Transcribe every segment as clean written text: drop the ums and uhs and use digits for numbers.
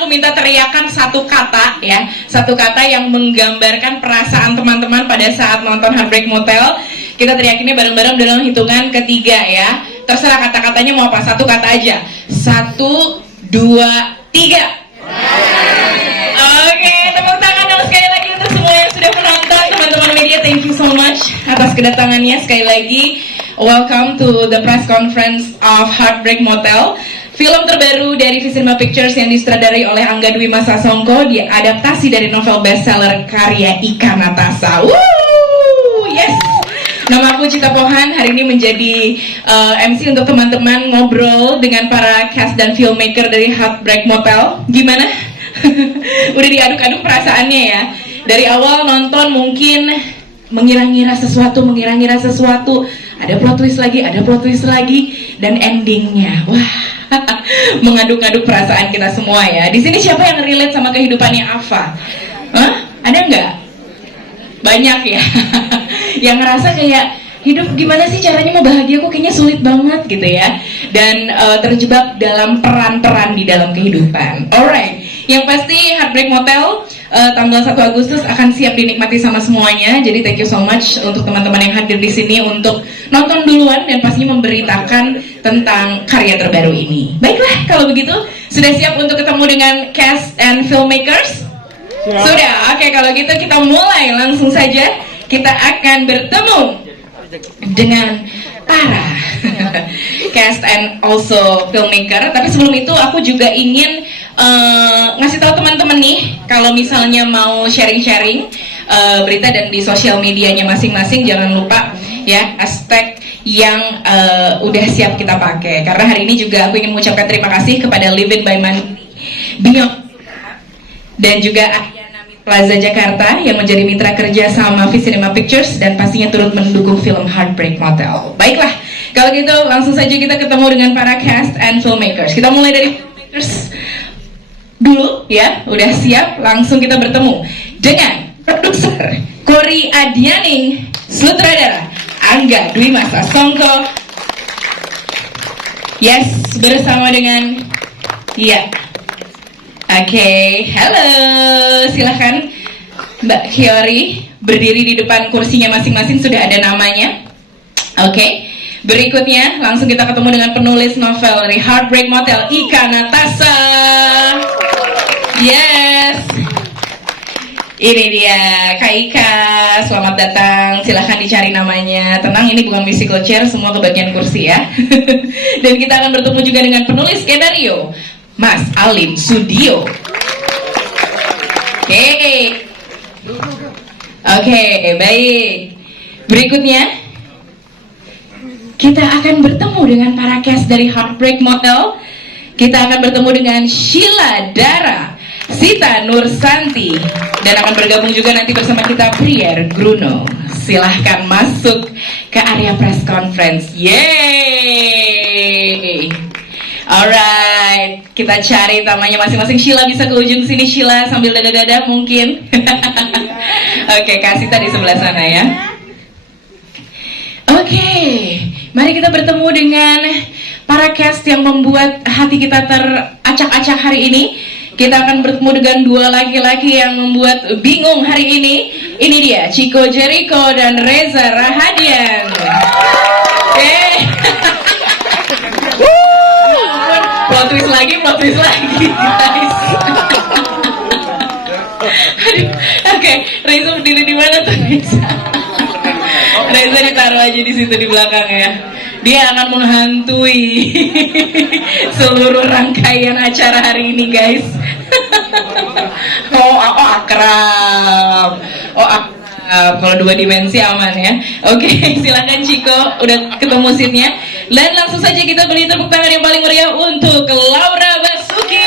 aku minta teriakan satu kata ya, satu kata yang menggambarkan perasaan teman-teman pada saat nonton Heartbreak Motel. Kita teriakinnya bareng-bareng dalam hitungan ketiga ya. Terserah kata-katanya mau apa, satu kata aja. 1, 2, 3. Oke, tepuk tangan dong sekali lagi untuk semua yang sudah menonton. Teman-teman media, thank you so much atas kedatangannya. Sekali lagi, welcome to the press conference of Heartbreak Motel, film terbaru dari Visinema Pictures yang disutradarai oleh Angga Dwi Masa Songko, diadaptasi dari novel bestseller karya Ika Natasha. Yes. Nama aku Cita Pohan, hari ini menjadi MC untuk teman-teman ngobrol dengan para cast dan filmmaker dari Heartbreak Motel. Gimana? Udah diaduk-aduk perasaannya ya. Dari awal nonton mungkin mengira-ngira sesuatu, ada plot twist lagi, dan endingnya, wah, mengaduk-aduk perasaan kita semua ya. Di sini siapa yang relate sama kehidupannya Ava? Hah? Ada nggak? Banyak ya. Yang ngerasa kayak hidup gimana sih caranya mau bahagia, kok kayaknya sulit banget gitu ya. Dan terjebak dalam peran-peran di dalam kehidupan. Alright, yang pasti Heartbreak Motel tanggal 1 Agustus akan siap dinikmati sama semuanya. Jadi thank you so much untuk teman-teman yang hadir di sini untuk nonton duluan dan pastinya memberitakan tentang karya terbaru ini. Baiklah, kalau begitu sudah siap untuk ketemu dengan cast and filmmakers? Sudah, oke, kalau gitu kita mulai langsung saja. Kita akan bertemu dengan para cast and also filmmaker. Tapi sebelum itu aku juga ingin ngasih tahu teman-teman nih, kalau misalnya mau sharing-sharing berita dan di sosial medianya masing-masing, jangan lupa ya hashtag yang udah siap kita pakai. Karena hari ini juga aku ingin mengucapkan terima kasih kepada Live It by Mandiri Beyond dan juga Plaza Jakarta yang menjadi mitra kerja sama Visinema Pictures dan pastinya turut mendukung film Heartbreak Motel. Baiklah, kalau gitu langsung saja kita ketemu dengan para cast and filmmakers. Kita mulai dari filmmakers dulu ya, udah siap, langsung kita bertemu dengan produser Kori Adianing, sutradara Angga Dwi Masa Songko. Yes, bersama dengan Oke, halo, silahkan Mbak Kiori berdiri di depan kursinya masing-masing, sudah ada namanya. Oke, berikutnya langsung kita ketemu dengan penulis novel dari Heartbreak Motel, Ika Natasha. Yes, ini dia Kak Ika, selamat datang, silahkan dicari namanya. Tenang, ini bukan musical chair, semua kebagian kursi ya. Dan kita akan bertemu juga dengan penulis skenario Mas Alim Sudio. Oke, baik. Berikutnya kita akan bertemu dengan para cast dari Heartbreak Motel. Kita akan bertemu dengan Sheila Dara, Sita Nursanti, dan akan bergabung juga nanti bersama kita Prier Gruno. Silahkan masuk ke area press conference. Yeay. Alright, kita cari namanya masing-masing. Sheila bisa ke ujung sini, Sheila, sambil dada-dada mungkin. Oke, kasih tadi sebelah sana ya. Oke, mari kita bertemu dengan para cast yang membuat hati kita teracak-acak hari ini. Kita akan bertemu dengan dua laki-laki yang membuat bingung hari ini. Ini dia, Chico Jericho dan Reza Rahadian. Plot twist lagi guys. Oke, Reza berdiri di mana tuh Reza? Reza ditaruh aja di situ di belakang ya. Dia akan menghantui seluruh rangkaian acara hari ini guys. Akrab. Kalau dua dimensi aman ya. Oke, silakan Chico, udah ketemu seatnya. Dan langsung saja kita beri tepuk tangan yang paling meriah untuk Laura Basuki.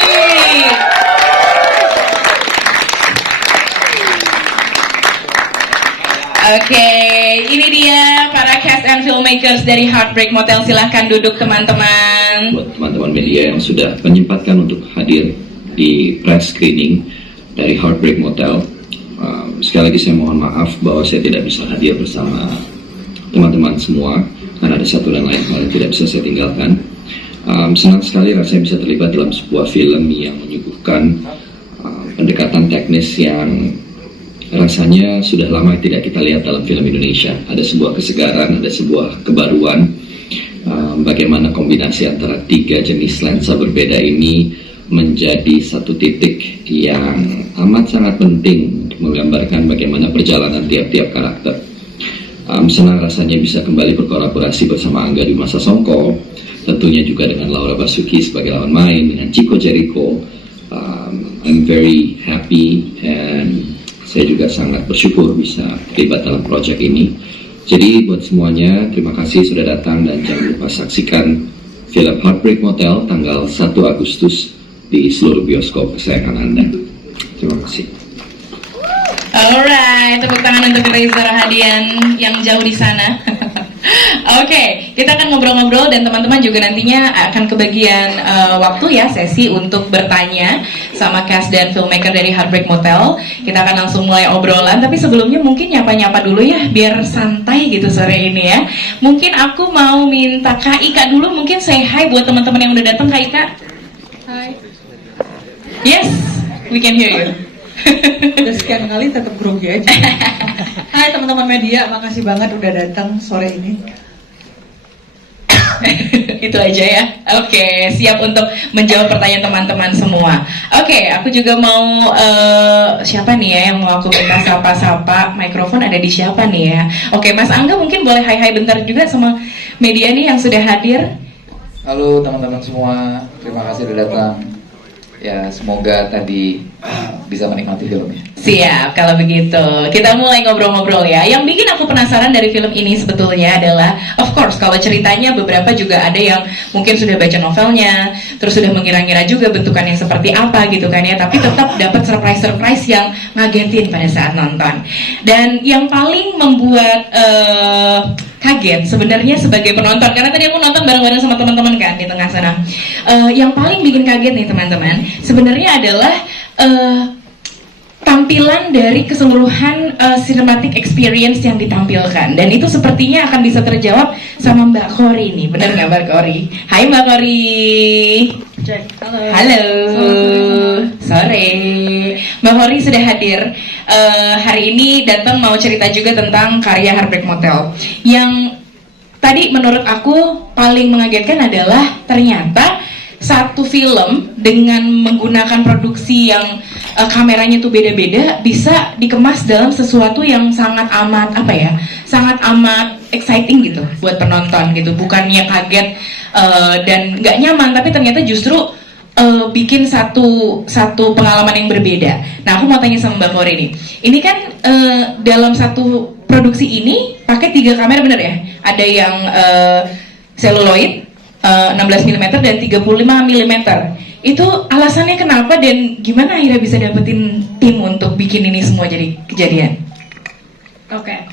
Oke, ini dia para cast and filmmakers dari Heartbreak Motel. Silahkan duduk teman-teman. Buat teman-teman media yang sudah menyempatkan untuk hadir di press screening dari Heartbreak Motel, sekali lagi saya mohon maaf bahwa saya tidak bisa hadir bersama teman-teman semua karena ada satu dan lain hal yang tidak bisa saya tinggalkan. Senang sekali rasanya bisa terlibat dalam sebuah film yang menyuguhkan pendekatan teknis yang rasanya sudah lama tidak kita lihat dalam film Indonesia. Ada sebuah kesegaran, ada sebuah kebaruan. Bagaimana kombinasi antara 3 jenis lensa berbeda ini menjadi satu titik yang amat sangat penting untuk menggambarkan bagaimana perjalanan tiap-tiap karakter. Senang rasanya bisa kembali berkolaborasi bersama Angga Dwi Masa Songko, tentunya juga dengan Laura Basuki sebagai lawan main, dengan Chico Jericho. I'm very happy and saya juga sangat bersyukur bisa terlibat dalam proyek ini. Jadi buat semuanya, terima kasih sudah datang dan jangan lupa saksikan film Heartbreak Motel tanggal 1 Agustus di seluruh bioskop kesayangan Anda. Terima kasih. Alright, tepuk tangan untuk Reza Rahadian yang jauh di sana. Oke, kita akan ngobrol-ngobrol dan teman-teman juga nantinya akan kebagian waktu ya, sesi untuk bertanya sama cast dan filmmaker dari Heartbreak Motel. Kita akan langsung mulai obrolan, tapi sebelumnya mungkin nyapa-nyapa dulu ya, biar santai gitu sore ini ya. Mungkin aku mau minta Kak Ika dulu, mungkin say hi buat teman-teman yang udah datang. Kak Ika. Hai. Yes, we can hear you. Udah sekian kali tetap grogi aja. Hai teman-teman media, makasih banget udah datang sore ini. Itu aja ya. Oke, siap untuk menjawab pertanyaan teman-teman semua. Oke, aku juga mau siapa nih ya yang mau aku minta sapa-sapa? Mikrofon ada di siapa nih ya? Oke, Mas Angga mungkin boleh hai-hai bentar juga sama media nih yang sudah hadir. Halo teman-teman semua, terima kasih sudah datang. Ya, semoga tadi bisa menikmati filmnya. Siap, kalau begitu kita mulai ngobrol-ngobrol ya. Yang bikin aku penasaran dari film ini sebetulnya adalah, of course, kalau ceritanya beberapa juga ada yang mungkin sudah baca novelnya, terus sudah mengira-ngira juga bentukannya seperti apa gitu kan ya. Tapi tetap dapat surprise-surprise yang ngagetin pada saat nonton. Dan yang paling membuat kaget sebenarnya sebagai penonton, karena tadi aku nonton bareng-bareng sama teman-teman kan di tengah sana. Yang paling bikin kaget nih teman-teman, sebenarnya adalah tampilan dari keseluruhan cinematic experience yang ditampilkan, dan itu sepertinya akan bisa terjawab sama Mbak Kori nih, benar nggak Mbak Kori? Hai Mbak Kori. Halo. Halo. Sore. Mbak Kori sudah hadir hari ini, datang mau cerita juga tentang karya Heartbreak Motel. Yang tadi menurut aku paling mengagetkan adalah ternyata satu film dengan menggunakan produksi yang kameranya tuh beda-beda bisa dikemas dalam sesuatu yang sangat amat sangat amat exciting gitu buat penonton gitu, bukannya kaget dan nggak nyaman, tapi ternyata justru bikin satu pengalaman yang berbeda. Nah, aku mau tanya sama Mbak Kori nih, ini kan dalam satu produksi ini pakai 3 kamera bener ya? Ada yang celluloid 16 mm dan 35 mm. Itu alasannya kenapa dan gimana akhirnya bisa dapetin tim untuk bikin ini semua jadi kejadian? Oke.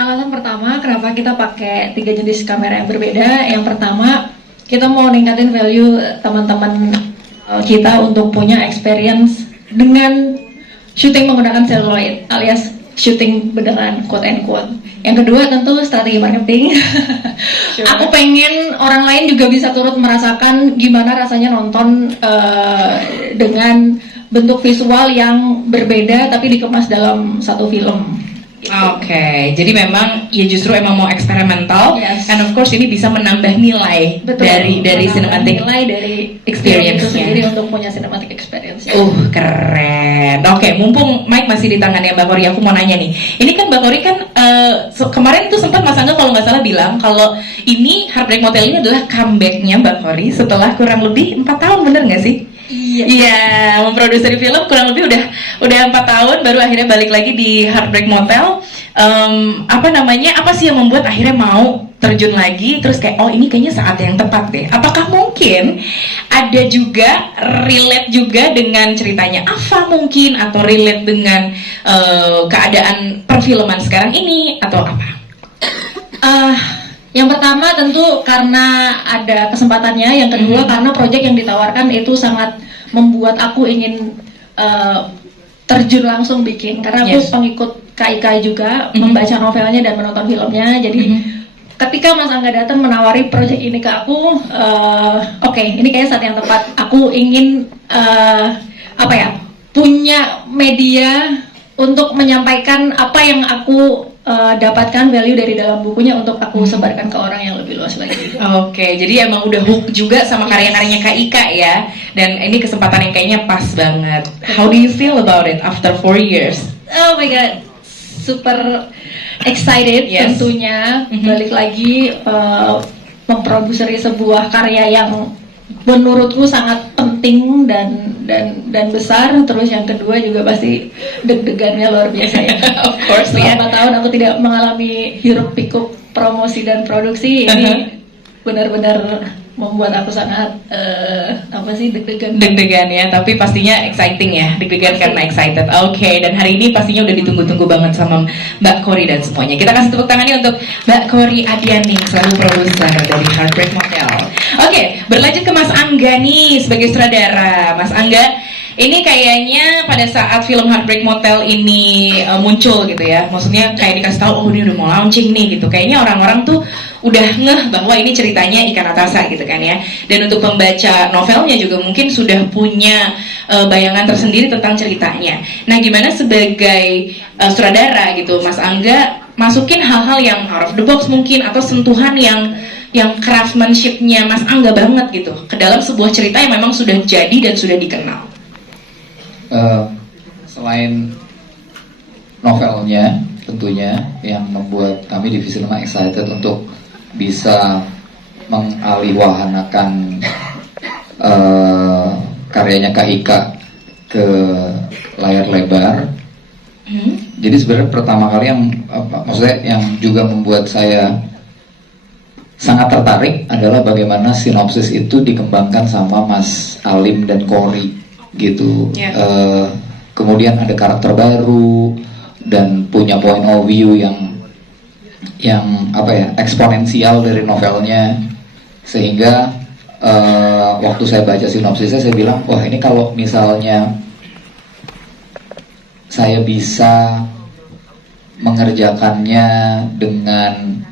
Alasan pertama kenapa kita pakai 3 jenis kamera yang berbeda. Yang pertama, kita mau ningkatin value teman-teman kita untuk punya experience dengan syuting menggunakan celluloid alias syuting beneran, quote and quote. Yang kedua tentu strategi marketing. Sure. Aku pengen orang lain juga bisa turut merasakan gimana rasanya nonton dengan bentuk visual yang berbeda tapi dikemas dalam satu film. Oke, jadi memang ya justru emang mau eksperimental, Yes. and of course ini bisa menambah nilai dari Menambah cinematic nilai dari experience-nya. itu sendiri untuk punya cinematic experience. Keren. Oke, mumpung mic masih di tangannya Mbak Kori, aku mau nanya nih. Ini kan Mbak Kori kan kemarin itu sempat Mas Angga kalau nggak salah bilang kalau ini Heartbreak Motel ini adalah comeback-nya Mbak Kori setelah kurang lebih 4 tahun, bener nggak sih? Iya, memproduksi film kurang lebih udah 4 tahun, baru akhirnya balik lagi di Heartbreak Motel. Apa sih yang membuat akhirnya mau terjun lagi, terus kayak ini kayaknya saat yang tepat deh. Apakah mungkin ada juga relate juga dengan ceritanya Ava mungkin, atau relate dengan keadaan perfilman sekarang ini, atau apa? Yang pertama tentu karena ada kesempatannya, yang kedua karena proyek yang ditawarkan itu sangat membuat aku ingin terjun langsung bikin, karena aku Yes. pengikut KIK juga, membaca novelnya dan menonton filmnya, jadi ketika Mas Angga datang menawari proyek ini ke aku, oke, ini kayaknya saat yang tepat. Aku ingin punya media untuk menyampaikan apa yang aku dapatkan value dari dalam bukunya untuk aku sebarkan ke orang yang lebih luas lagi. Oke, jadi emang udah hook juga sama karya-karyanya Kak Ika ya. Dan ini kesempatan yang kayaknya pas banget. How do you feel about it after 4 years? Oh my god, super excited. Yes. Tentunya balik lagi memproduksi sebuah karya yang menurutku sangat penting dan besar. Terus yang kedua juga pasti deg-degannya luar biasa ya. Of course ya. Selama tahun aku tidak mengalami hiruk pikuk promosi dan produksi, ini benar-benar membuat aku sangat deg-degan. Deg-degan ya, tapi pastinya exciting ya. Deg-degan karena excited. Oke, dan hari ini pastinya udah ditunggu-tunggu banget sama Mbak Kori dan semuanya. Kita kasih tepuk tangan nih untuk Mbak Kori Adiani, selaku produser dari Heartbreak Motel. Oke, berlanjut ke Mas Angga nih sebagai sutradara. Mas Angga, ini kayaknya pada saat film Heartbreak Motel ini muncul gitu ya, maksudnya kayak dikasih tahu, oh ini udah mau launching nih gitu. Kayaknya orang-orang tuh udah ngeh bahwa ini ceritanya Ika Natasha gitu kan ya. Dan untuk pembaca novelnya juga mungkin sudah punya bayangan tersendiri tentang ceritanya. Nah, gimana sebagai sutradara gitu, Mas Angga masukin hal-hal yang out of the box mungkin, atau sentuhan yang craftsmanship-nya Mas Angga banget gitu ke dalam sebuah cerita yang memang sudah jadi dan sudah dikenal. Selain novelnya tentunya yang membuat kami Divisi 5 excited untuk bisa mengalihwahanakan karyanya Kak Ika ke layar lebar. Jadi sebenarnya pertama kali yang juga membuat saya sangat tertarik adalah bagaimana sinopsis itu dikembangkan sama Mas Alim dan Kori gitu. Kemudian ada karakter baru dan punya point of view yang eksponensial dari novelnya, sehingga waktu saya baca sinopsisnya saya bilang, wah ini kalau misalnya saya bisa mengerjakannya dengan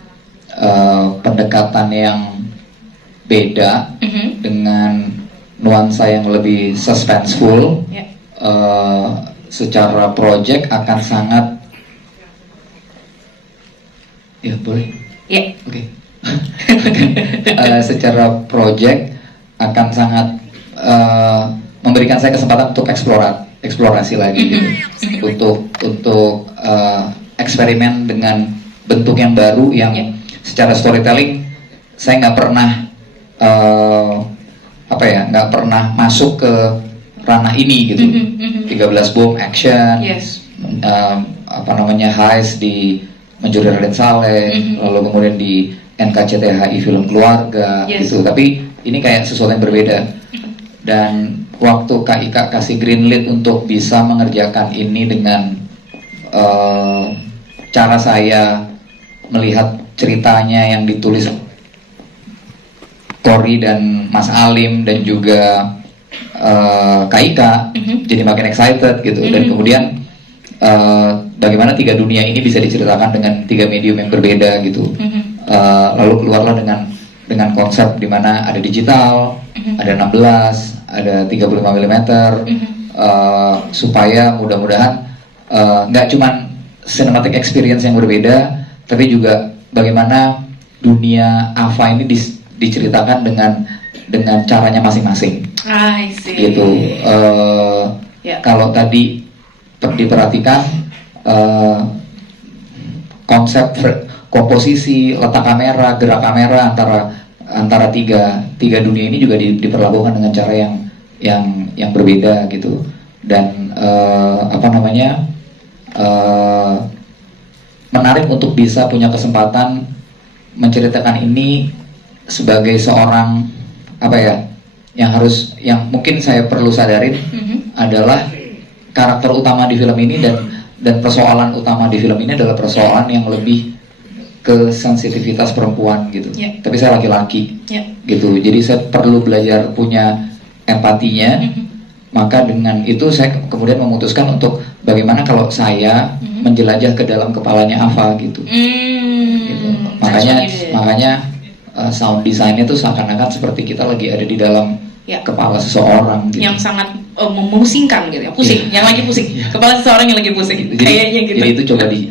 pendekatan yang beda, dengan nuansa yang lebih suspenseful, secara project akan sangat Oke. Secara project akan sangat memberikan saya kesempatan untuk eksplorasi lagi gitu, untuk eksperimen dengan bentuk yang baru yang secara storytelling saya nggak pernah masuk ke ranah ini gitu. 13 bom action, heist di Mencuri Raden Saleh, lalu kemudian di NKCTHI film keluarga gitu. Tapi ini kayak sesuatu yang berbeda. Dan waktu Kak Ika kasih green light untuk bisa mengerjakan ini dengan cara saya melihat ceritanya yang ditulis Kori dan Mas Alim dan juga Kak Ika, jadi makin excited gitu. Dan kemudian bagaimana 3 dunia ini bisa diceritakan dengan 3 medium yang berbeda gitu. Lalu keluarlah dengan konsep di mana ada digital, ada 16, ada 35 mm, supaya mudah-mudahan nggak cuman cinematic experience yang berbeda, tapi juga bagaimana dunia AVA ini diceritakan dengan caranya masing-masing. I see. Gitu. Kalau tadi diperhatikan konsep komposisi, letak kamera, gerak kamera antara tiga dunia ini juga diperlakukan dengan cara yang berbeda gitu. Dan menarik untuk bisa punya kesempatan menceritakan ini sebagai seorang yang mungkin saya perlu sadarin adalah karakter utama di film ini dan persoalan utama di film ini adalah persoalan yang lebih ke sensitivitas perempuan gitu. Tapi saya laki-laki gitu, jadi saya perlu belajar punya empatinya. Maka dengan itu saya kemudian memutuskan untuk bagaimana kalau saya menjelajah ke dalam kepalanya Ava gitu. Gitu. Makanya sound design-nya tuh seakan-akan seperti kita lagi ada di dalam Ya. kepala seseorang gitu. Yang sangat memusingkan gitu ya, pusing, yang lagi pusing, kepala seseorang yang lagi pusing, kayaknya gitu. Jadi itu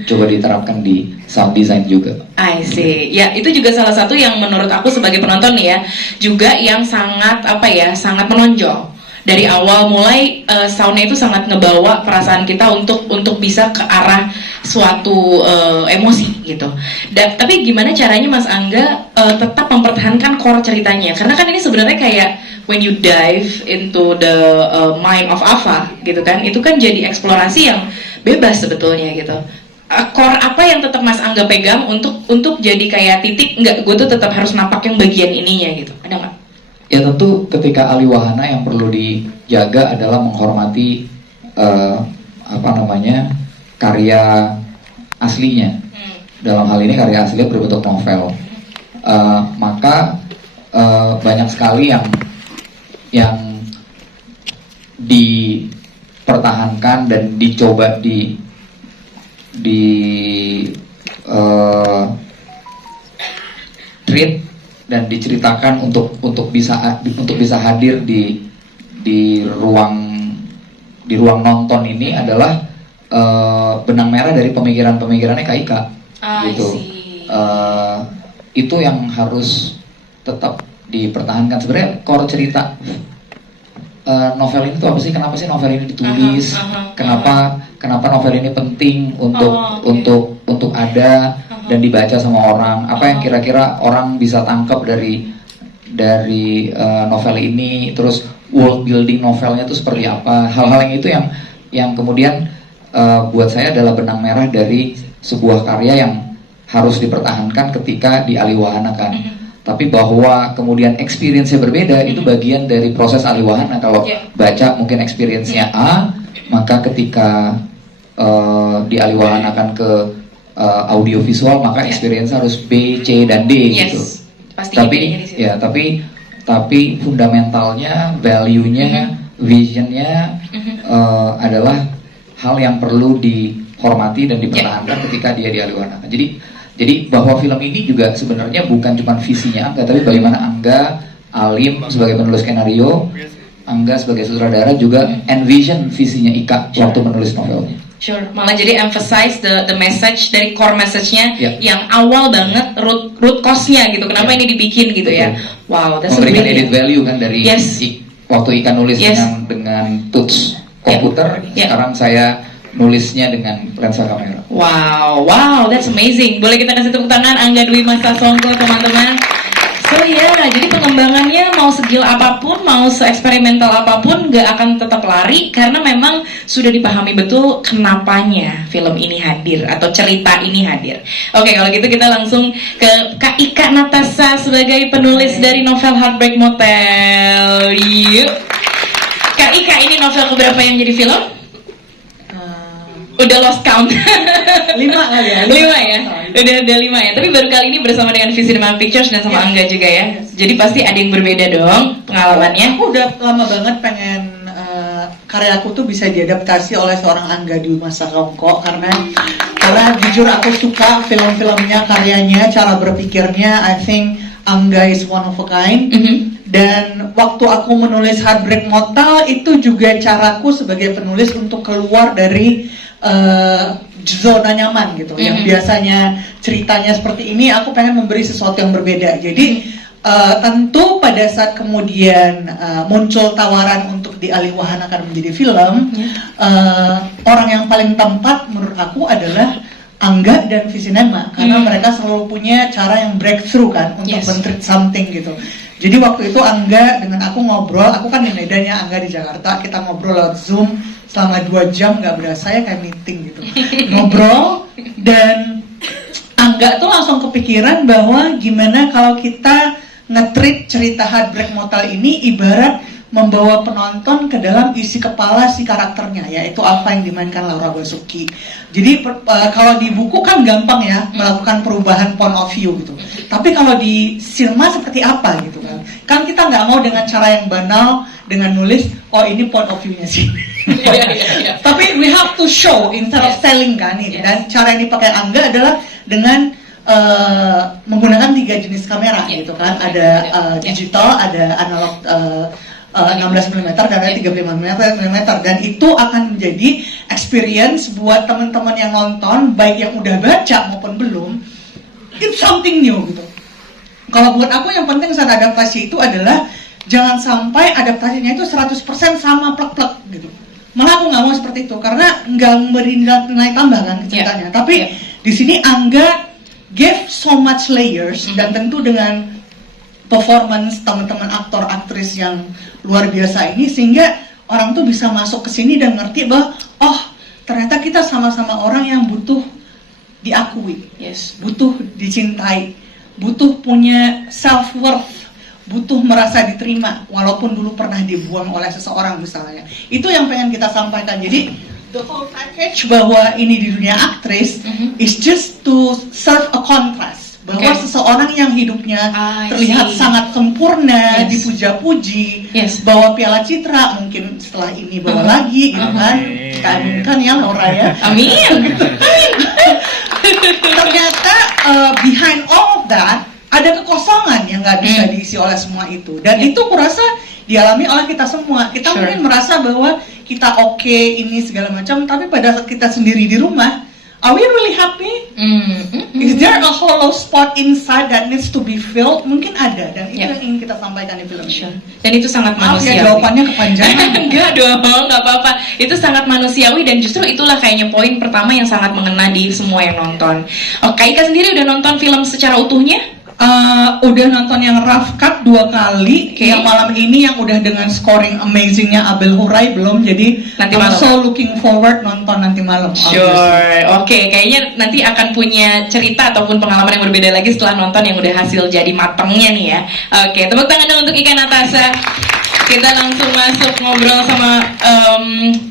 coba diterapkan di sound design juga. I see. Ya, itu juga salah satu yang menurut aku sebagai penonton nih ya, juga yang sangat sangat menonjol. Dari awal mulai soundnya itu sangat ngebawa perasaan kita untuk bisa ke arah suatu emosi gitu. Tapi gimana caranya Mas Angga tetap mempertahankan core ceritanya? Karena kan ini sebenarnya kayak when you dive into the mind of Ava gitu kan, itu kan jadi eksplorasi yang bebas sebetulnya gitu. Core apa yang tetap Mas Angga pegang untuk jadi kayak titik enggak, gue tuh tetap harus napak yang bagian ininya gitu, ada nggak? Ya tentu ketika ahli wahana yang perlu dijaga adalah menghormati karya aslinya. Dalam hal ini karya aslinya berbentuk novel. Maka banyak sekali yang dipertahankan dan dicoba treat dan diceritakan untuk bisa hadir di ruang nonton ini adalah benang merah dari pemikirannya Kak Ika gitu. Itu yang harus tetap dipertahankan. Sebenarnya core cerita novel ini tuh apa sih? Kenapa sih novel ini ditulis? Kenapa novel ini penting untuk ada dan dibaca sama orang? Apa yang kira-kira orang bisa tangkap dari novel ini? Terus world building novelnya itu seperti apa? Hal-hal yang itu yang kemudian buat saya adalah benang merah dari sebuah karya yang harus dipertahankan ketika dialihwahanakan. Tapi bahwa kemudian experience-nya berbeda, itu bagian dari proses alihwahana. Kalau baca mungkin experience-nya A, maka ketika dialihwahanakan ke audiovisual, maka experience harus B, C, dan D gitu. Tapi fundamentalnya, value-nya, vision-nya adalah hal yang perlu dihormati dan dipertahankan ketika dia dialihwahanakan. Jadi bahwa film ini juga sebenarnya bukan cuma visinya Angga, tapi bagaimana Angga, Alim sebagai penulis skenario, Angga sebagai sutradara juga envision visinya Ika waktu menulis novelnya. Sure, malah jadi emphasize the message dari core message-nya yang awal banget, root cause-nya gitu. Kenapa ini dibikin gitu ya? Wow, that's memberikan edit value kan dari waktu Ika nulis dengan tools komputer, sekarang saya nulisnya dengan lensa kamera. Wow, that's amazing. Boleh kita kasih tepuk tangan Angga Dwi Mas Sasongko, teman-teman. So jadi pengembangannya mau segil apapun, mau seeksperimental apapun, gak akan tetap lari karena memang sudah dipahami betul kenapanya film ini hadir atau cerita ini hadir. Oke, kalau gitu kita langsung ke Kak Ika Natasha sebagai penulis dari novel Heartbreak Motel. Yuk, Kak Ika, ini novel keberapa yang jadi film? Udah lost count. 5 kali ya. 5 ya. Udah 5 ya. Tapi baru kali ini bersama dengan Visi Demand Pictures dan sama Angga juga ya. Jadi pasti ada yang berbeda dong pengalamannya. Aku udah lama banget pengen karyaku tuh bisa diadaptasi oleh seorang Angga Dwi Mas Sasongko karena jujur aku suka film-filmnya, karyanya, cara berpikirnya. I think Angga is one of a kind. Dan waktu aku menulis Heartbreak Motel itu juga caraku sebagai penulis untuk keluar dari zona nyaman gitu. Yang biasanya ceritanya seperti ini, aku pengen memberi sesuatu yang berbeda. Jadi tentu pada saat kemudian muncul tawaran untuk dialihwahanakan menjadi film, orang yang paling tepat menurut aku adalah Angga dan Visinema, karena mereka selalu punya cara yang breakthrough kan untuk men-treat something gitu. Jadi waktu itu Angga dengan aku ngobrol, aku kan di Medan ya, Angga di Jakarta, kita ngobrol lewat Zoom selama 2 jam, nggak berasa ya kayak meeting gitu. Ngobrol, dan Angga tuh langsung kepikiran bahwa gimana kalau kita nge-treat cerita Heartbreak Motel ini ibarat membawa penonton ke dalam isi kepala si karakternya, yaitu Alpha yang dimainkan Laura Basuki. Jadi kalau di buku kan gampang ya melakukan perubahan point of view gitu. Tapi kalau di sinema seperti apa gitu kan? Kan kita nggak mau dengan cara yang banal dengan nulis oh ini point of view-nya sih. Tapi we have to show instead of selling kan gitu. Dan cara yang dipakai Angga adalah dengan menggunakan 3 jenis kamera gitu kan, ada digital, ada analog 16 mm dan ada 35 mm, dan itu akan menjadi experience buat teman-teman yang nonton, baik yang udah baca maupun belum. It's something new gitu. Kalau buat aku yang penting saat adaptasi itu adalah jangan sampai adaptasinya itu 100% sama plek-plek gitu. Malah aku nggak mau seperti itu karena nggak memberi nilai tambah kan ceritanya. Tapi di sini Angga give so much layers dan tentu dengan performance teman-teman aktor aktris yang luar biasa ini sehingga orang tuh bisa masuk ke sini dan ngerti bahwa oh ternyata kita sama-sama orang yang butuh diakui, butuh dicintai, butuh punya self worth, butuh merasa diterima walaupun dulu pernah dibuang oleh seseorang misalnya. Itu yang pengen kita sampaikan. Jadi the whole package bahwa ini di dunia aktris is just to serve a contrast. Bahwa seseorang yang hidupnya terlihat sangat sempurna, dipuja-puji, bawa piala citra, mungkin setelah ini bawa lagi, gitu kan? Kita aminkan ya Laura ya. Amin. Ternyata behind all of that ada kekosongan yang nggak bisa diisi oleh semua itu. Dan itu kurasa dialami oleh kita semua. Kita mungkin merasa bahwa kita oke, ini segala macam, tapi pada saat kita sendiri di rumah, are we really happy? Is there a hollow spot inside that needs to be filled? Mungkin ada, dan itu yang ingin kita sampaikan di film ini. Dan itu sangat manusiawi. Ya, jawabannya kepanjangan. Enggak dong, nggak apa-apa. Itu sangat manusiawi dan justru itulah kayaknya poin pertama yang sangat mengena di semua yang nonton. Kak Ika sendiri udah nonton film secara utuhnya? Udah nonton yang rough cut 2 kali, yang malam ini yang udah dengan scoring amazingnya Abel Huray belum, jadi nanti I'm malam. so looking forward nonton nanti malam. Sure, kayaknya nanti akan punya cerita ataupun pengalaman yang berbeda lagi setelah nonton yang udah hasil jadi matangnya nih ya. Tepuk tangan dong untuk Ika Natasha. Kita langsung masuk ngobrol sama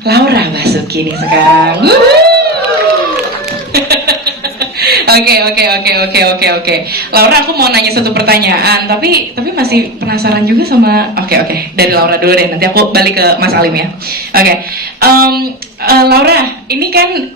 Laura Basuki nih sekarang. Oke. Laura, aku mau nanya satu pertanyaan, tapi masih penasaran juga sama. Oke. Dari Laura dulu deh. Nanti aku balik ke Mas Alim ya. Laura, ini kan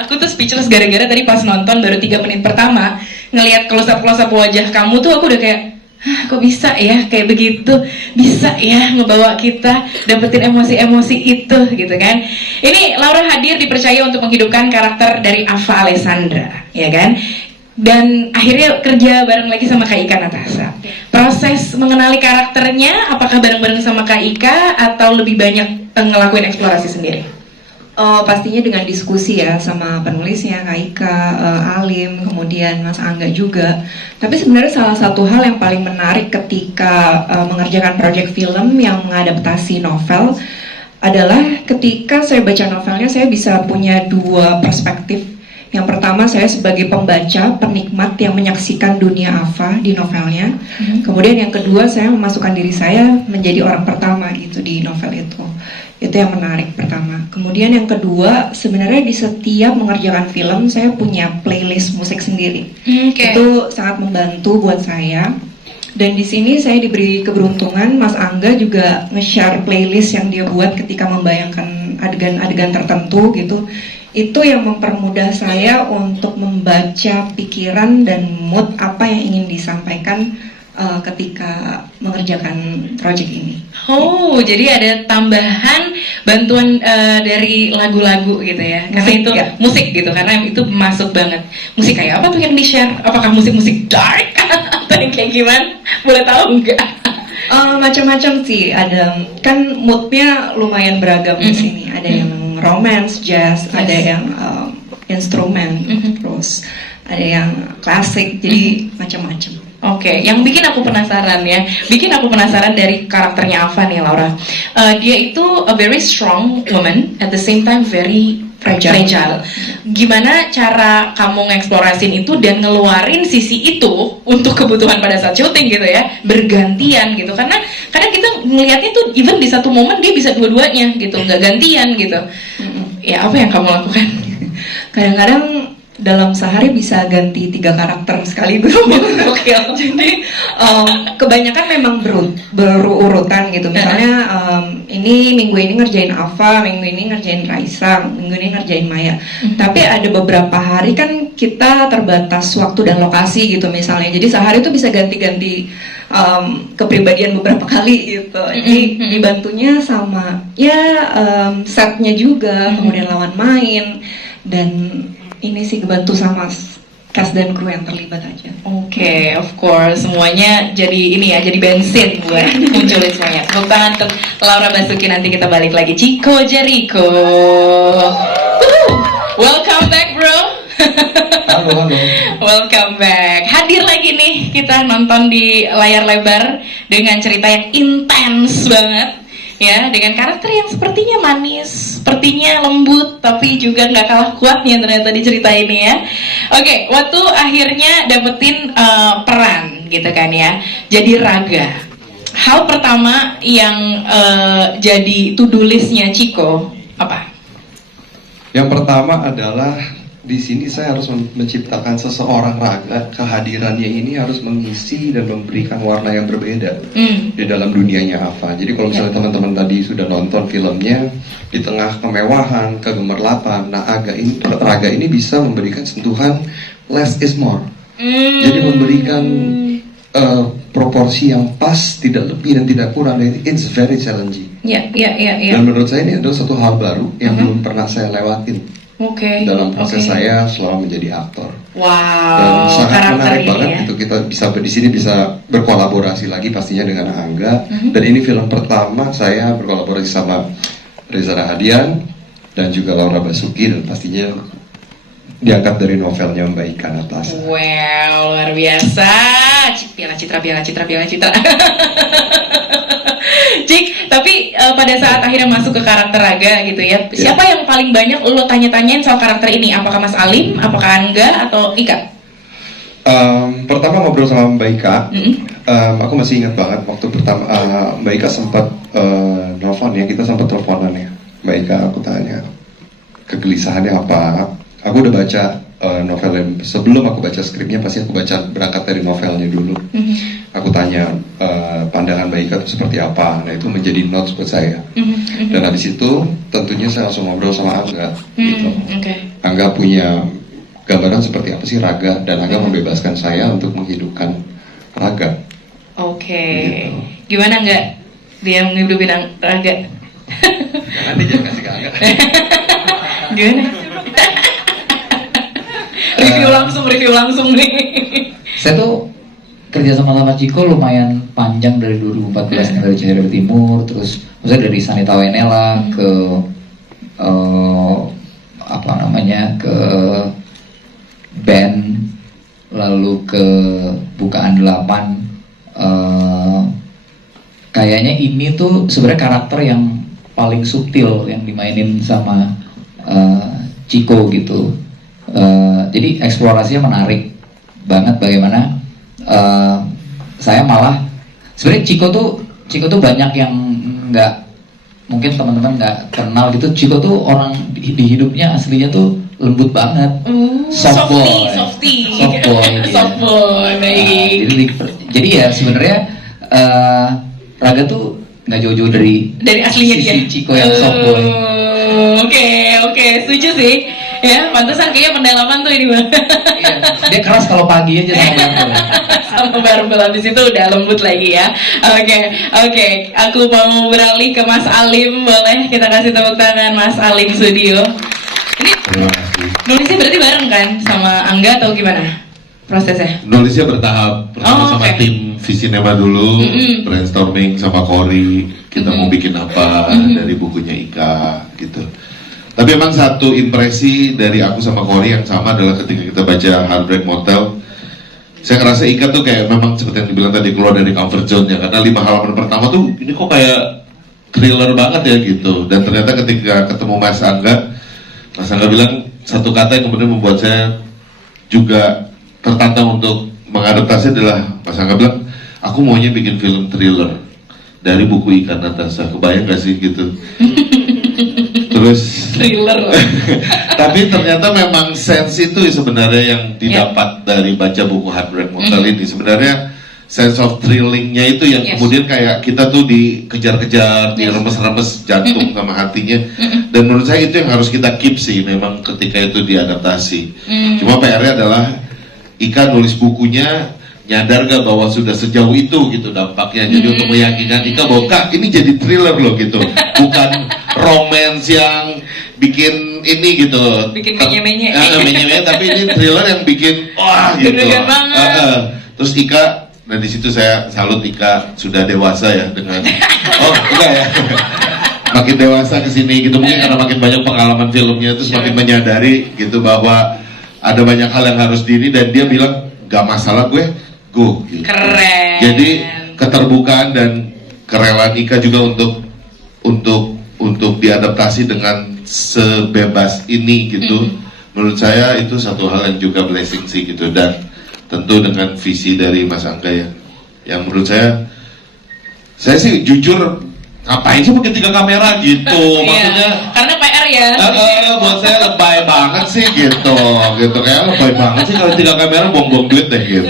aku tuh speechless gara-gara tadi pas nonton baru 3 menit pertama ngelihat close-up wajah kamu tuh aku udah kayak kok bisa ya kayak begitu, bisa ya ngebawa kita dapetin emosi-emosi itu gitu kan. Ini Laura hadir dipercaya untuk menghidupkan karakter dari Ava Alessandra, ya kan? Dan akhirnya kerja bareng lagi sama Kak Ika Natasha. Proses mengenali karakternya apakah bareng-bareng sama Kak Ika atau lebih banyak ngelakuin eksplorasi sendiri? Pastinya dengan diskusi ya sama penulisnya, Kak Ika, Alim, kemudian Mas Angga juga. Tapi sebenarnya salah satu hal yang paling menarik ketika mengerjakan proyek film yang mengadaptasi novel adalah ketika saya baca novelnya, saya bisa punya 2 perspektif. Yang pertama, saya sebagai pembaca, penikmat yang menyaksikan dunia Ava di novelnya. Kemudian yang kedua, saya memasukkan diri saya menjadi orang pertama gitu di novel itu. Itu yang menarik pertama. Kemudian yang kedua, sebenarnya di setiap mengerjakan film saya punya playlist musik sendiri. Itu sangat membantu buat saya. Dan di sini saya diberi keberuntungan, Mas Angga juga nge-share playlist yang dia buat ketika membayangkan adegan-adegan tertentu gitu. Itu yang mempermudah saya untuk membaca pikiran dan mood apa yang ingin disampaikan ketika mengerjakan proyek ini. Jadi ada tambahan bantuan dari lagu-lagu gitu ya. Karena itu musik gitu, karena itu masuk banget. Musik kayak apa tuh yang di-share? Apakah musik-musik dark atau yang kayak gimana? Boleh tahu nggak? Macam-macam sih. Ada kan moodnya lumayan beragam di sini. Ada yang romance, jazz, ada yang instrumen, terus ada yang klasik. Jadi macam-macam. Yang bikin aku penasaran dari karakternya Ava nih, Laura. Dia itu a very strong woman, at the same time very fragile. Gimana cara kamu ngeksplorasin itu dan ngeluarin sisi itu untuk kebutuhan pada saat syuting gitu ya, bergantian gitu. Karena kadang kita ngelihatnya tuh even di satu momen dia bisa dua-duanya gitu, nggak gantian gitu. Ya apa yang kamu lakukan? Kadang-kadang dalam sehari bisa ganti 3 karakter sekaligus. Jadi kebanyakan memang berurutan gitu. Misalnya ini minggu ini ngerjain Ava, minggu ini ngerjain Raisa, minggu ini ngerjain Maya. Tapi ada beberapa hari kan kita terbatas waktu dan lokasi gitu misalnya. Jadi sehari itu bisa ganti-ganti kepribadian beberapa kali gitu. Jadi dibantunya sama ya setnya juga, kemudian lawan main, dan ini sih kebantu sama cast dan kru yang terlibat aja. Oke, of course, semuanya jadi ini ya, jadi bensin buat munculin semuanya. Tepuk tangan untuk Laura Basuki, nanti kita balik lagi. Chico Jericho, welcome back bro. Halo. Welcome back. Hadir lagi nih kita nonton di layar lebar dengan cerita yang intens banget. Ya, dengan karakter yang sepertinya manis, sepertinya lembut, tapi juga nggak kalah kuatnya ternyata di cerita ini ya. Oke, waktu akhirnya dapetin peran gitu kan ya, jadi Raga. Hal pertama yang jadi to-do list-nya Chico apa? Yang pertama adalah di sini saya harus menciptakan seseorang Raga. Kehadirannya ini harus mengisi dan memberikan warna yang berbeda di dalam dunianya Ava. Jadi kalau misalnya teman-teman tadi sudah nonton filmnya, di tengah kemewahan, kegemerlapan, nah Raga ini bisa memberikan sentuhan less is more. Jadi memberikan proporsi yang pas, tidak lebih dan tidak kurang. It's very challenging. Dan menurut saya ini adalah satu hal baru yang belum pernah saya lewatin. Dalam proses saya selama menjadi aktor. Wow. Dan sangat menarik banget ya. itu kita bisa di sini bisa berkolaborasi lagi pastinya dengan Angga. Dan ini film pertama saya berkolaborasi sama Reza Rahadian dan juga Laura Basuki, dan pastinya diangkat dari novelnya Mbak Ika Natasha. Wow, luar biasa. Piala Citra. Cik, tapi pada saat akhirnya masuk ke karakter Raga gitu ya, siapa yang paling banyak lo tanya-tanyain soal karakter ini? Apakah Mas Alim, apakah Angga, atau Ika? Pertama ngobrol sama Mbak Ika, aku masih ingat banget waktu pertama Mbak Ika sempat nelfon ya, kita sempat teleponan ya. Mbak Ika, aku tanya kegelisahannya apa. Aku udah baca novelnya, sebelum aku baca skripnya pasti aku baca berangkat dari novelnya dulu. Aku tanya pandangan Mbak Ika itu seperti apa. Nah itu menjadi notes buat saya. Dan habis itu tentunya saya langsung ngobrol sama Angga gitu. Angga punya gambaran seperti apa sih Raga, dan Angga membebaskan saya untuk menghidupkan Raga. Gitu. Gimana Angga dia menghidupin Raga? Nanti jangan kasih ke Angga. Gimana? review langsung nih. Saya tuh kerja sama Chico lumayan panjang dari 2014 dari Cahaya Timur, terus maksudnya dari Sanita Wenela ke ke band, lalu ke Bukaan 8. Kayaknya ini tuh sebenarnya karakter yang paling subtil yang dimainin sama Chico gitu. Jadi eksplorasinya menarik banget, bagaimana saya malah sebenarnya Chico tuh banyak yang nggak, mungkin teman-teman nggak kenal gitu. Chico tuh orang di hidupnya aslinya tuh lembut banget, soft boy. Jadi ya sebenarnya Raga tuh nggak jauh-jauh dari aslinya dia, Chico yang soft boy. Oke, setuju sih. Ya, pantesan kayaknya pendalaman tuh ini bang. Iya, dia keras kalau pagi aja sama barbel, habis itu udah lembut lagi ya. Oke, aku mau beralih ke Mas Alim, boleh kita kasih tepuk tangan Mas Alim Studio. Ini nulisnya berarti bareng kan sama Angga atau gimana prosesnya? Nulisnya bertahap, pertama sama tim Visinema dulu, brainstorming sama Cory, kita mau bikin apa dari bukunya Ika gitu. Tapi emang satu impresi dari aku sama Cory yang sama adalah ketika kita baca Heartbreak Motel, saya ngerasa Ika tuh kayak memang seperti yang dibilang tadi, keluar dari comfort zone-nya, karena 5 halaman pertama tuh ini kok kayak thriller banget ya gitu. Dan ternyata ketika ketemu Mas Angga bilang satu kata yang kemudian membuat saya juga tertantang untuk mengadaptasi adalah Mas Angga bilang, aku maunya bikin film thriller dari buku Ika Natasha. Kebayang gak sih gitu? Terus thriller Tapi ternyata memang sense itu sebenarnya yang didapat dari baca buku Heartbreak Motel ini. Sebenarnya sense of thrillingnya itu yang kemudian kayak kita tuh dikejar-kejar, diremes-remes jantung sama hatinya. Dan menurut saya itu yang harus kita keep sih memang ketika itu diadaptasi. Cuma PR-nya adalah Ika nulis bukunya nyadar gak bahwa sudah sejauh itu gitu dampaknya. Jadi untuk meyakinkan Ika bahwa Kak ini jadi thriller loh gitu, bukan romance yang bikin ini gitu, Bikin menye-menye. menye-menye, tapi ini thriller yang bikin wah gitu. Deg-degan banget. Terus Ika, nah di situ saya salut Ika sudah dewasa ya dengan enggak ya. Makin dewasa ke sini gitu, mungkin karena makin banyak pengalaman filmnya terus makin menyadari gitu bahwa ada banyak hal yang harus diri dan dia bilang gak masalah gue go gitu. Keren. Jadi keterbukaan dan kerelaan Ika juga untuk diadaptasi dengan sebebas ini gitu. Menurut saya itu satu hal yang juga blessing sih gitu, dan tentu dengan visi dari Mas Angga ya, yang menurut saya sih jujur ngapain sih pakai 3 kamera gitu, maksudnya karena PR ya. buat saya lebay banget sih gitu kayak lebay banget sih kalau 3 kamera buang-buang duit deh gitu.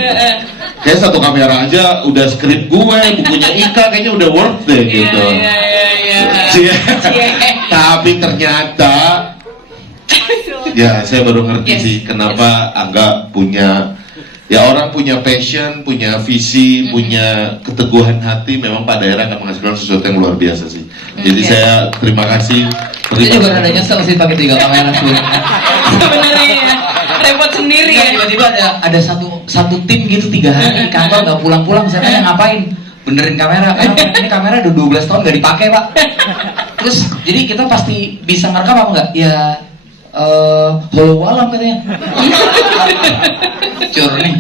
Kayak 1 kamera aja udah skrip gue, bukunya Ika kayaknya udah worth deh gitu. Tapi ternyata ya saya baru ngerti sih kenapa Angga punya, ya orang punya passion, punya visi, punya keteguhan hati, memang pada daerah akan menghasilkan sesuatu yang luar biasa sih. Jadi saya terima kasih. Saya juga rada nyesel sih pakai 3 kamera tuh. Sebenarnya ya, repot sendiri ya. Tiba-tiba ada satu tim gitu 3 hari kantor nggak pulang-pulang. Saya tanya ngapain? Benerin kamera. Ini kamera udah 12 tahun nggak dipakai Pak. Terus jadi kita pasti bisa ngerekam apa nggak? Ya hollow alam katanya. Cur nih.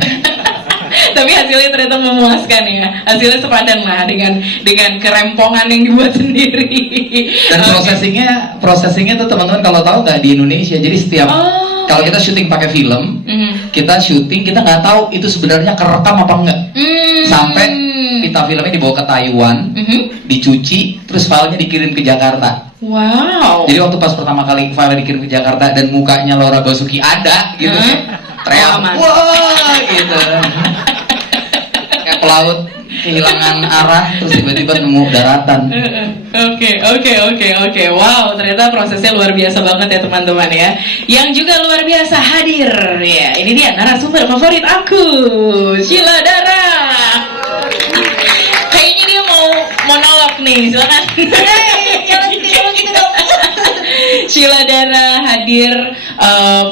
Tapi hasilnya ternyata memuaskan ya. Hasilnya sepadan lah dengan kerempongan yang dibuat sendiri. Dan prosesingnya tuh teman-teman kalau tahu nggak di Indonesia. Jadi setiap kalau kita syuting pakai film, kita syuting kita nggak tahu itu sebenarnya kerekam apa enggak. Sampai pita filmnya dibawa ke Taiwan, dicuci, terus filenya dikirim ke Jakarta. Wow. Jadi waktu pas pertama kali filenya dikirim ke Jakarta dan mukanya Laura Basuki ada gitu, teriak, wah gitu. Kayak pelaut kehilangan arah terus tiba-tiba nemu daratan. Oke. Wow, ternyata prosesnya luar biasa banget ya teman-teman ya. Yang juga luar biasa hadir ya. Ini dia narasumber favorit aku, Sheila Dara. Kayaknya dia mau monolog nih, silakan. Jangan gitu dong. Sheila Dara hadir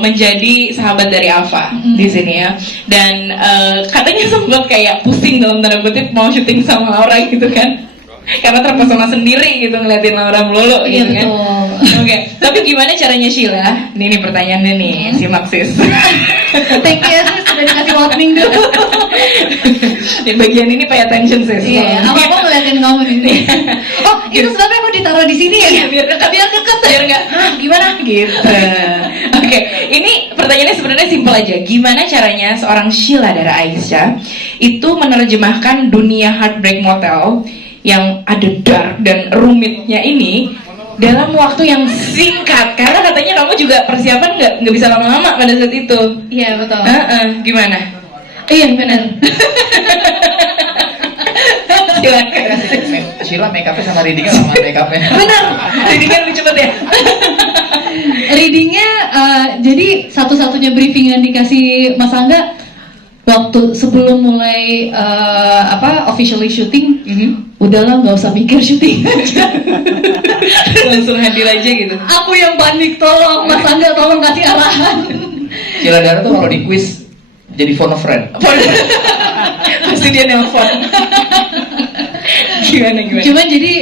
menjadi sahabat dari Alfa di sini ya, dan katanya sempat kayak pusing dalam tanda kutip mau syuting sama Laura gitu kan, karena terpesona sendiri gitu ngeliatin Laura melulu gitu kan. Oke. Tapi gimana caranya Sheila? Nih pertanyaannya nih, simak sis. Thank you sis, sudah dikasih warning dulu. Di bagian ini pay attention sis. Iya, aku ngeliatin kamu nih. Oh, itu sebabnya aku ditaruh di sini ya? Biar dekat, biar nggak gimana gitu. Oke, ini pertanyaannya sebenarnya simpel aja. Gimana caranya seorang Sheila Dara Aisyah itu menerjemahkan dunia Heartbreak Motel yang ada dark dan rumitnya ini dalam waktu yang singkat? Karena katanya kamu juga persiapan nggak bisa lama-lama pada saat itu. Iya betul. Gimana? Iya benar. Silakan. Sheila make up-nya sama readingnya sama make up-nya. Benar. Readingnya lebih cepet ya. Readingnya jadi satu-satunya briefing yang dikasih Mas Angga waktu sebelum mulai officially syuting, udahlah nggak usah mikir syuting aja. Langsung hadir aja gitu. Aku yang panik, tolong Mas Angga tolong kasih arahan. Sheila Dara tuh kalau di quiz jadi phone a friend. Pasti dia nelpon. Gimana? Cuman jadi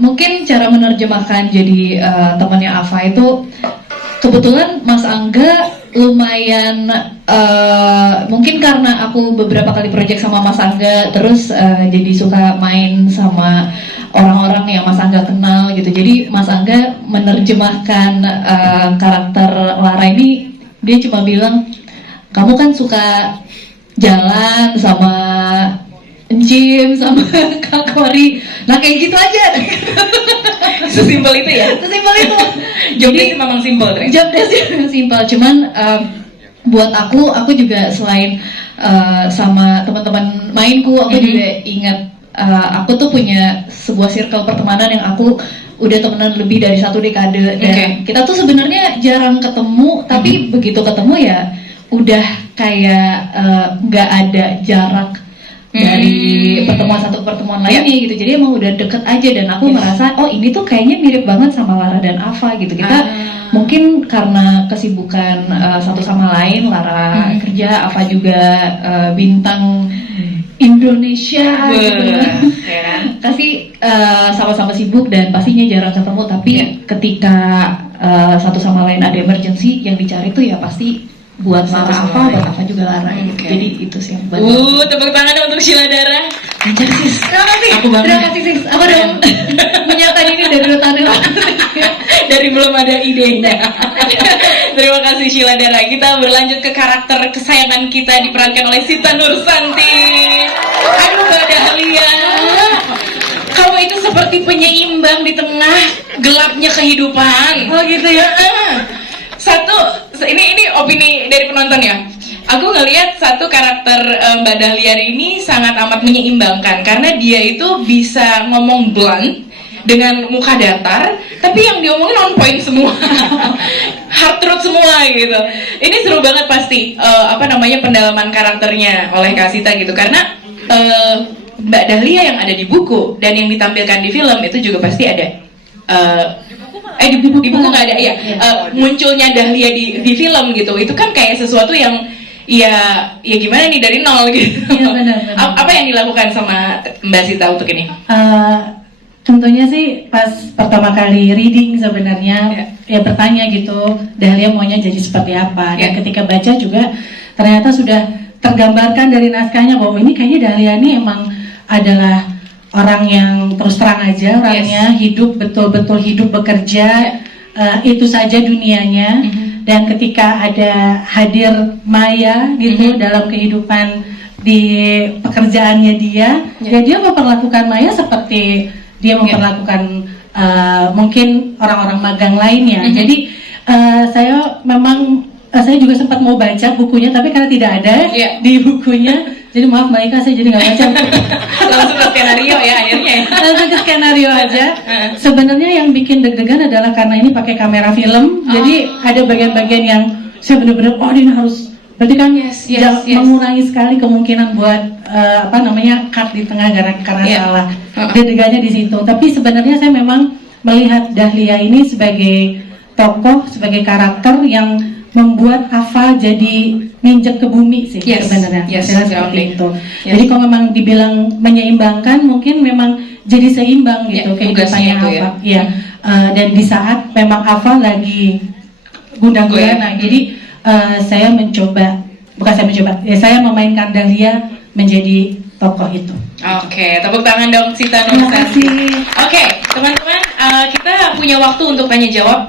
mungkin cara menerjemahkan jadi temannya Ava itu kebetulan Mas Angga lumayan mungkin karena aku beberapa kali project sama Mas Angga, terus jadi suka main sama orang-orang yang Mas Angga kenal gitu. Jadi Mas Angga menerjemahkan karakter Lara ini, dia cuma bilang kamu kan suka jalan sama Jim sama Kak Kori. Nah kayak gitu aja. Sesimpel itu ya. Sesimpel itu. Jobnya memang simpel, Tren. Job desk simpel, cuman buat aku juga selain sama teman-teman mainku, aku juga ingat aku tuh punya sebuah circle pertemanan yang aku udah temenan lebih dari 1 dekade dan kita tuh sebenarnya jarang ketemu, tapi begitu ketemu ya udah kayak nggak ada jarak dari pertemuan satu ke pertemuan lainnya gitu. Jadi emang udah deket aja dan aku merasa oh ini tuh kayaknya mirip banget sama Lara dan Ava gitu. Kita mungkin karena kesibukan satu sama lain, Lara kerja, Ava juga bintang Indonesia gitu. Kasih sama-sama sibuk dan pastinya jarang ketemu, tapi ketika satu sama lain ada emergency yang dicari tuh ya pasti buat Lara Ava, buat Ava juga Lara gitu. Jadi itu sih yang Tepuk tangan untuk Sheila Dara. Anjir sis. Terima kasih. Aku bangga. Terima kasih sis. Apa dong? Menyiapkan ini dari tangan Dari belum ada idenya. Terima kasih Sheila Dara. Kita berlanjut ke karakter kesayangan kita diperankan oleh Sita Nursanti. Aduh Mbak Dahlia, kamu itu seperti penyeimbang di tengah gelapnya kehidupan. Oh gitu ya. Ini opini dari penonton ya. Aku ngelihat satu karakter Mbak Dahlia ini sangat amat menyeimbangkan karena dia itu bisa ngomong blunt dengan muka datar, tapi yang diomongin on point semua, hard truth semua gitu. Ini seru banget pasti pendalaman karakternya oleh Kak Sita gitu karena Mbak Dahlia yang ada di buku dan yang ditampilkan di film itu juga pasti ada. Di buku nggak ada ya. Munculnya Dahlia di film gitu, itu kan kayak sesuatu yang ya gimana nih dari nol gitu. Iya benar. Apa yang dilakukan sama Mbak Sita untuk ini? Tentunya sih pas pertama kali reading sebenarnya ya bertanya gitu Dahlia maunya jadi seperti apa dan ketika baca juga ternyata sudah tergambarkan dari naskahnya bahwa ini kayaknya Dahlia ini emang adalah orang yang terus terang aja orangnya, hidup betul-betul hidup bekerja, itu saja dunianya. Dan ketika ada hadir Maya gitu dalam kehidupan di pekerjaannya dia, ya dia memperlakukan Maya seperti dia memperlakukan mungkin orang-orang magang lainnya. Jadi saya juga sempat mau baca bukunya, tapi karena tidak ada di bukunya, jadi maaf Mbak Ika, saya jadi nggak baca. Langsung ke skenario ya akhirnya. Langsung ke skenario aja. Sebenarnya yang bikin deg-degan adalah karena ini pakai kamera film, jadi ada bagian-bagian yang saya benar-benar ini harus, berarti kan mengurangi sekali kemungkinan buat cut di tengah karena salah. Deg-degannya di situ. Tapi sebenarnya saya memang melihat Dahlia ini sebagai tokoh, sebagai karakter yang membuat Ava jadi ninjek ke bumi sih sebenarnya. Seperti itu. Jadi kalau memang dibilang menyeimbangkan, mungkin memang jadi seimbang gitu kehidupannya Ava. Dan di saat memang Ava lagi gundah-gulana, jadi saya memainkan Dahlia menjadi tokoh itu. Oke, tepuk tangan dong Sita Nursanti. Oke, teman-teman, kita punya waktu untuk tanya jawab.